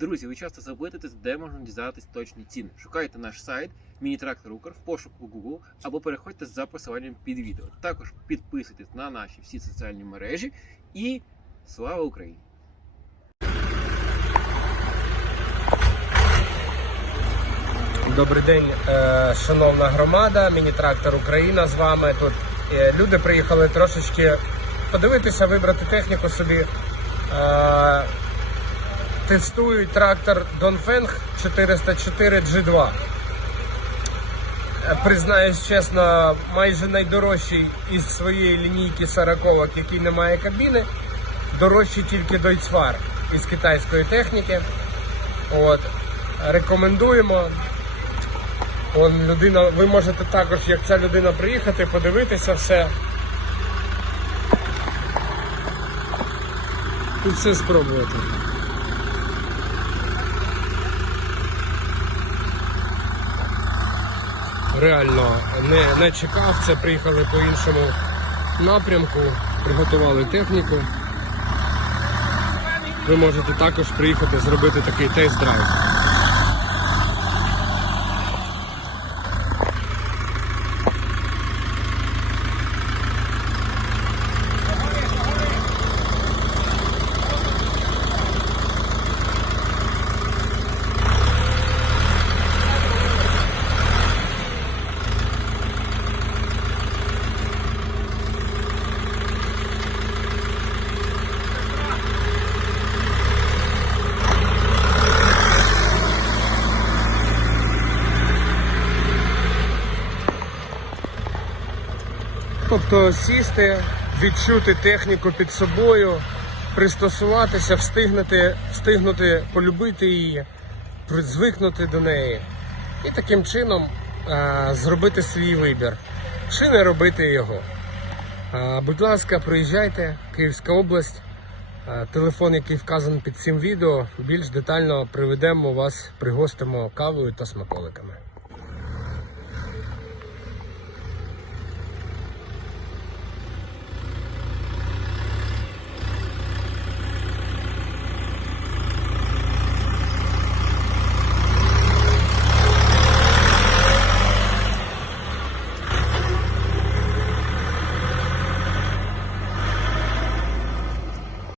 Друзі, ви часто запитуєтесь, де можна дізнатись точні ціни. Шукайте наш сайт Міні-трактор Укр в пошуку Google або переходьте за посиланням під відео. Також підписуйтесь на наші всі соціальні мережі і слава Україні! Добрий день, е, шановна громада, міні-трактор Україна з вами. Тут Е, люди приїхали трошечки подивитися, вибрати техніку собі. Тестують трактор Dongfeng 404 G2. Е, Признаюсь чесно, майже найдорожчий із своєї лінійки 40 який не має кабіни. Дорожчий тільки Deutzfahr із китайської техніки. От. Рекомендуємо. Вон людина, ви можете також, як ця людина, приїхати, подивитися все. І все спробувати. Реально не, не чекав це, приїхали по іншому напрямку, приготували техніку. Ви можете також приїхати зробити такий тест-драйв. Тобто сісти, відчути техніку під собою, пристосуватися, встигнути, встигнути полюбити її, звикнути до неї. І таким чином а, зробити свій вибір. Чи не робити його. А, будь ласка, приїжджайте, Київська область. А, Телефон, який вказаний під цим відео, більш детально приведемо вас, пригостимо кавою та смаколиками.